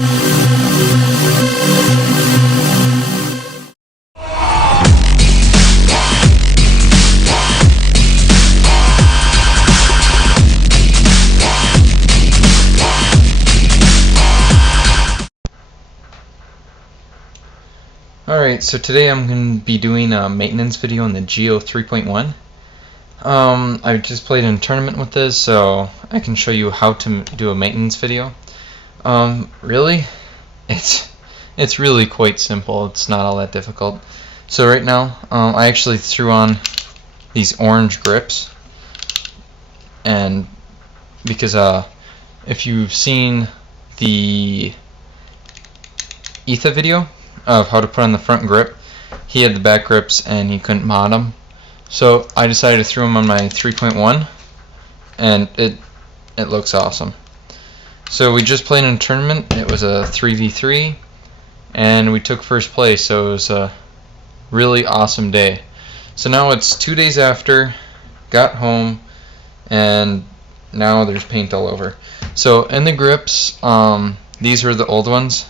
Alright, so today I'm going to be doing a maintenance video on the Geo 3.1. I just played in a tournament with this, so I can show you how to do a maintenance video. Really, it's really quite simple. It's not all that difficult. So right now, I actually threw on these orange grips, and because if you've seen the Etha video of how to put on the front grip, he had the back grips and he couldn't mod them, so I decided to throw them on my 3.1, and it looks awesome. So we just played in a tournament. It was a 3v3 and we took first place, so it was a really awesome day. So now it's 2 days after, got home, and now there's paint all over. So in the grips, these are the old ones.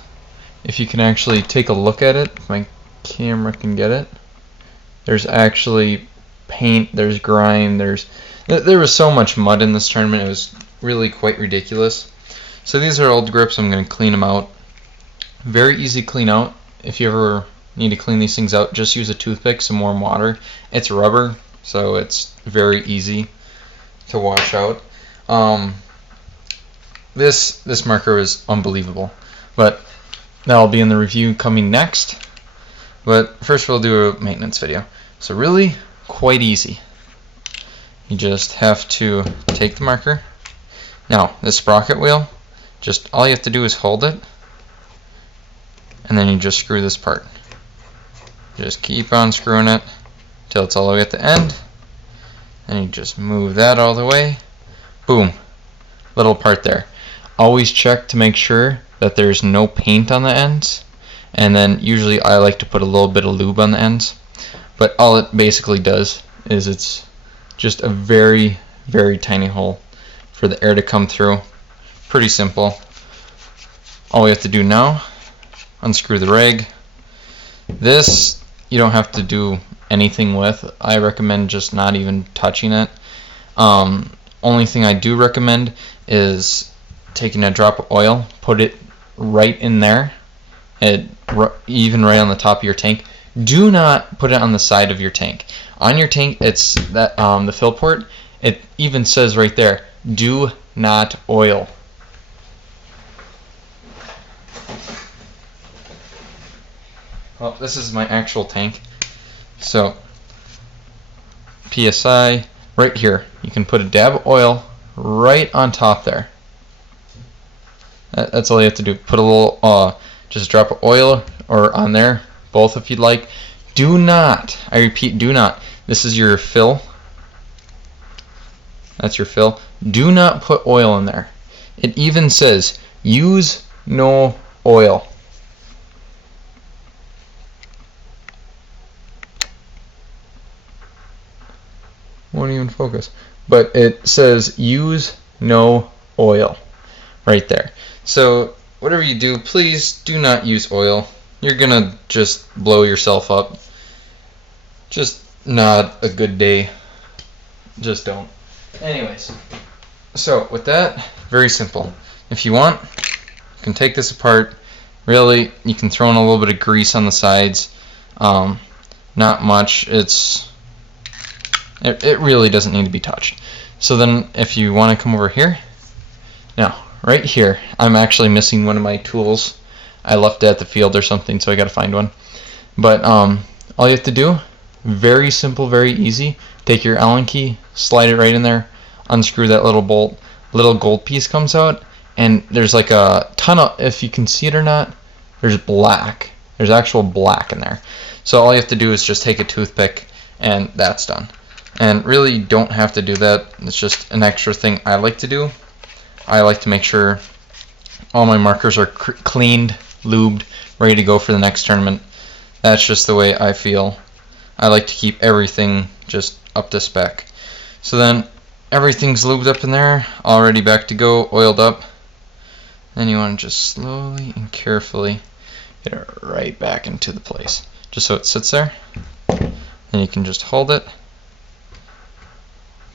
If you can actually take a look at it, if my camera can get it, there's actually paint, there's grime, there was so much mud in this tournament, it was really quite ridiculous. So these are old grips. I'm going to clean them out. Very easy to clean out. If you ever need to clean these things out, just use a toothpick, some warm water. It's rubber, so it's very easy to wash out. This marker is unbelievable, but that'll be in the review coming next. But first we'll do a maintenance video. So really quite easy. You just have to take the marker. Now this sprocket wheel, just all you have to do is hold it, and then you just screw this part. Just keep on screwing it till it's all the way at the end, and you just move that all the way. Boom, little part there. Always check to make sure that there's no paint on the ends, and then usually I like to put a little bit of lube on the ends, but all it basically does is it's just a very, very tiny hole for the air to come through. Pretty simple. All we have to do now, unscrew the rag. This you don't have to do anything with. I recommend just not even touching it. Only thing I do recommend is taking a drop of oil, put it right in there, even right on the top of your tank. Do not put it on the side of your tank. On your tank, it's that the fill port. It even says right there, do not oil. Well, this is my actual tank. So PSI right here. You can put a dab of oil right on top there. That's all you have to do. Put a little, just a drop of oil or on there, both if you'd like. Do not, I repeat, do not. This is your fill. That's your fill. Do not put oil in there. It even says, use no oil. Won't even focus. But it says, use no oil. Right there. So whatever you do, please do not use oil. You're gonna just blow yourself up. Just not a good day. Just don't. Anyways, so with that, very simple. If you want, you can take this apart. Really, you can throw in a little bit of grease on the sides. Not much. It really doesn't need to be touched. So then if you want to come over here, now right here, I'm actually missing one of my tools. I left it at the field or something, so I gotta find one. But all you have to do, very simple, very easy. Take your Allen key, slide it right in there, unscrew that little bolt, little gold piece comes out, and there's like a ton of, if you can see it or not, there's black. There's actual black in there. So all you have to do is just take a toothpick, and that's done. And really, you don't have to do that. It's just an extra thing I like to do. I like to make sure all my markers are cleaned, lubed, ready to go for the next tournament. That's just the way I feel. I like to keep everything just up to spec. So then everything's lubed up in there, already back to go, oiled up. Then you want to just slowly and carefully get it right back into the place, just so it sits there. Then you can just hold it,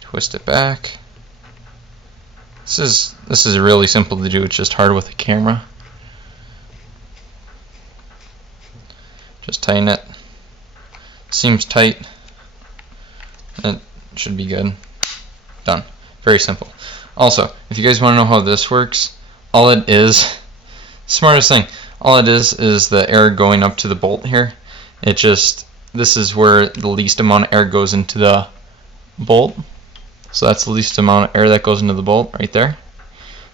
twist it back. This is really simple to do. It's just hard with a camera. Just tighten it. Seems tight. It should be good. Done. Very simple. Also, if you guys want to know how this works, all it is, smartest thing, all it is the air going up to the bolt here. It just, this is where the least amount of air goes into the bolt. So that's the least amount of air that goes into the bolt right there.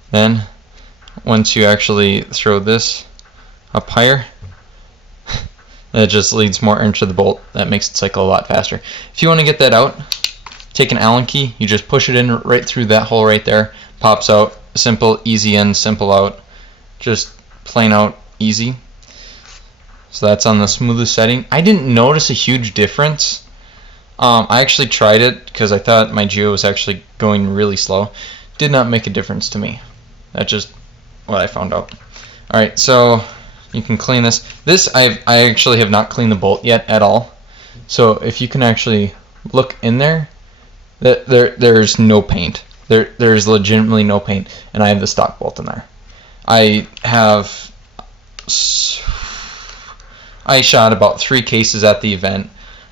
Then, once you actually throw this up higher, it just leads more air into the bolt. That makes it cycle a lot faster. If you want to get that out, take an Allen key, you just push it in right through that hole right there, pops out. Simple, easy in, simple out. Just plain out, easy. So that's on the smoothest setting. I didn't notice a huge difference. I actually tried it because I thought my Geo was actually going really slow. Did not make a difference to me. That's just what I found out. Alright, so you can clean this. I actually have not cleaned the bolt yet at all. So if you can actually look in there, there's no paint. There's legitimately no paint, and I have the stock bolt in there. I shot about 3 cases at the event.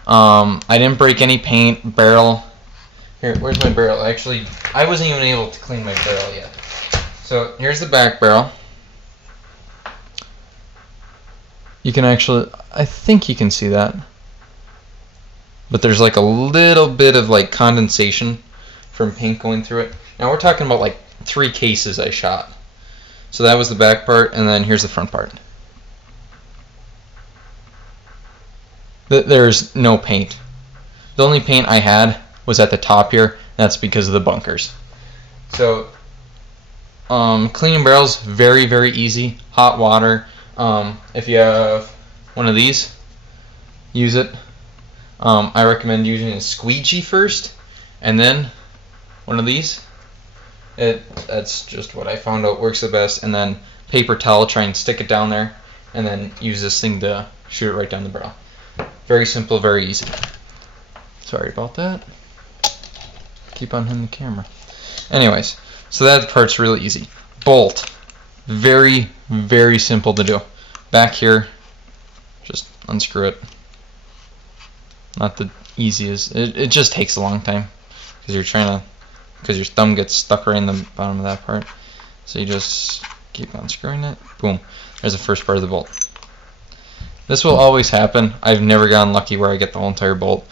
I didn't break any paint. Barrel. Here, where's my barrel? Actually, I wasn't even able to clean my barrel yet. So here's the back barrel. You can actually, I think you can see that. But there's like a little bit of like condensation from paint going through it. Now we're talking about like 3 cases I shot. So that was the back part, and then here's the front part. There's no paint. The only paint I had was at the top here. That's because of the bunkers. So cleaning barrels, very, very easy. Hot water. If you have one of these, use it. I recommend using a squeegee first, and then one of these. That's just what I found out works the best. And then paper towel, try and stick it down there, and then use this thing to shoot it right down the barrel. Very simple, very easy. Sorry about that. Keep on hitting the camera. Anyways, so that part's really easy. Bolt, very, very simple to do. Back here, just unscrew it. Not the easiest. It just takes a long time because your thumb gets stuck right in the bottom of that part. So you just keep unscrewing it. Boom. There's the first part of the bolt. This will always happen. I've never gotten lucky where I get the whole entire bolt.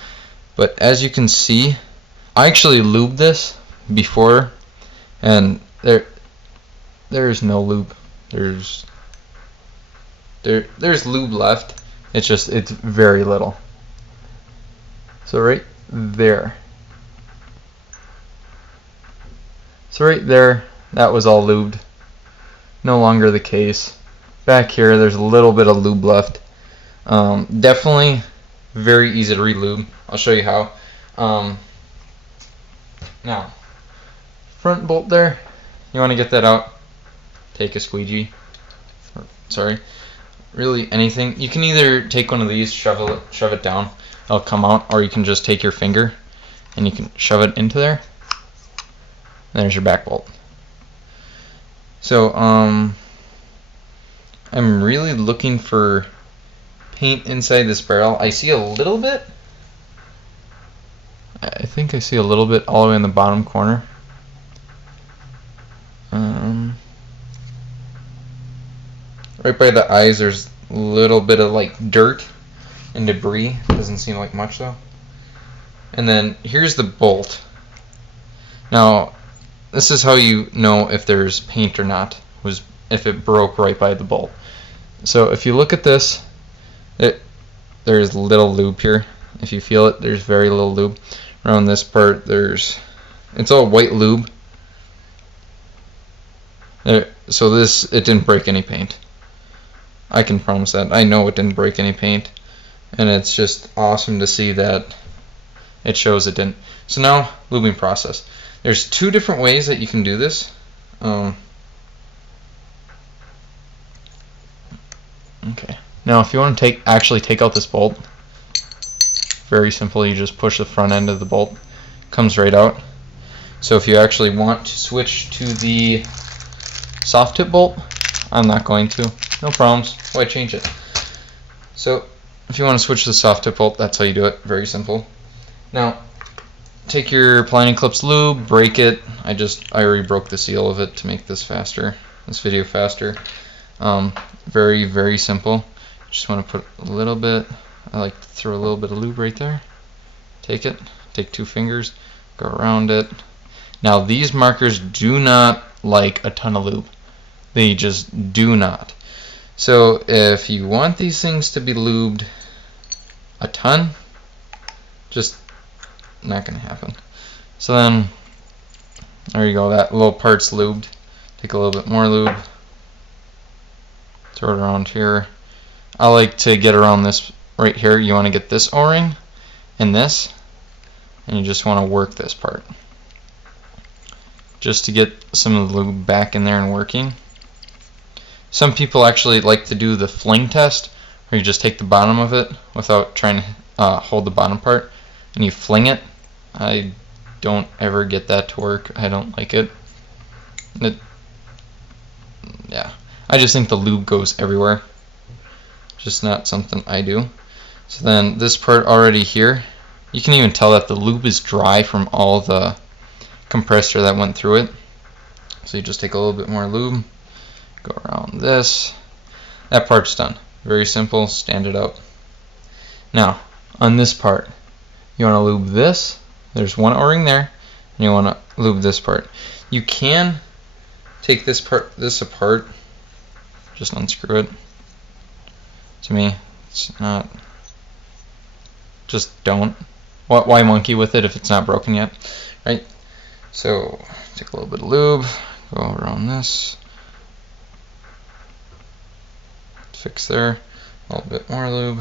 But as you can see, I actually lubed this before, and there's no lube. There's lube left. It's very little. So right there. So right there, that was all lubed. No longer the case. Back here, there's a little bit of lube left. Definitely very easy to re-lube. I'll show you how. Now, front bolt there, you want to get that out. Take a squeegee. Sorry. Really anything. You can either take one of these, shove it down. It'll come out, or you can just take your finger and you can shove it into there. And there's your back bolt. So, I'm really looking for paint inside this barrel. I see a little bit. I think I see a little bit all the way in the bottom corner. Right by the eyes, there's a little bit of like dirt and debris. Doesn't seem like much though. And then here's the bolt. Now, this is how you know if there's paint or not, if it broke right by the bolt. So if you look at this, there's little lube here. If you feel it, there's very little lube. Around this part, it's all white lube. So it didn't break any paint. I can promise that. I know it didn't break any paint. And it's just awesome to see that it shows it didn't. So now, lubing process. There's 2 different ways that you can do this. Okay. Now if you want to actually take out this bolt, very simple, you just push the front end of the bolt, comes right out. So if you actually want to switch to the soft tip bolt, I'm not going to, no problems, why change it? So if you want to switch to the soft tip bolt, that's how you do it, very simple. Now take your Pliny Clips lube, break it. I already broke the seal of it to make this video faster. Very, very simple. Just want to put a little bit, I like to throw a little bit of lube right there. Take it, take 2 fingers, go around it. Now these markers do not like a ton of lube. They just do not. So if you want these things to be lubed a ton, just not going to happen. So then, there you go, that little part's lubed. Take a little bit more lube, throw it around here. I like to get around this right here. You want to get this O-ring and this, and you just want to work this part just to get some of the lube back in there and working. Some people actually like to do the fling test, where you just take the bottom of it without trying to hold the bottom part, and you fling it. I don't ever get that to work. I don't like it. Yeah, I just think the lube goes everywhere. Just not something I do. So then this part already here, you can even tell that the lube is dry from all the compressor that went through it. So you just take a little bit more lube, go around this. That part's done. Very simple, stand it out. Now, on this part, you want to lube this. There's one O-ring there, and you want to lube this part. You can take this apart, just unscrew it. To me, it's not, just don't. Why monkey with it if it's not broken yet, right? So take a little bit of lube, go around this, fix there, a little bit more lube,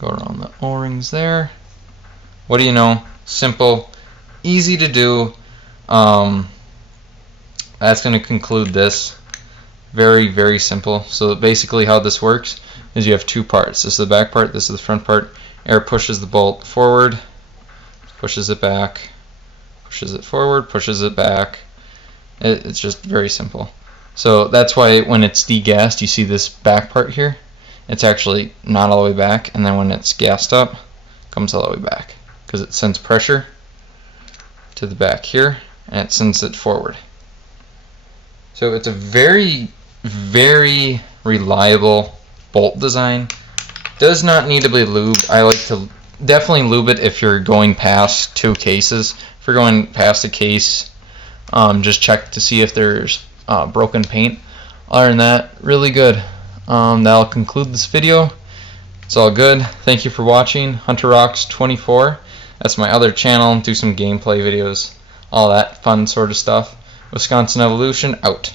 go around the O-rings there. What do you know? Simple, easy to do. That's going to conclude this. Very, very simple. So basically how this works is you have 2 parts. This is the back part, this is the front part. Air pushes the bolt forward, pushes it back, pushes it forward, pushes it back. It's just very simple. So that's why when it's degassed, you see this back part here. It's actually not all the way back, and then when it's gassed up, it comes all the way back, because it sends pressure to the back here, and it sends it forward. So it's a very, very reliable bolt design. Does not need to be lubed. I like to definitely lube it if you're going past 2 cases. If you're going past a case, just check to see if there's broken paint. Other than that, really good. That'll conclude this video. It's all good. Thank you for watching. Hunter Rocks 24. That's my other channel. Do some gameplay videos, all that fun sort of stuff. Wisconsin Evolution out.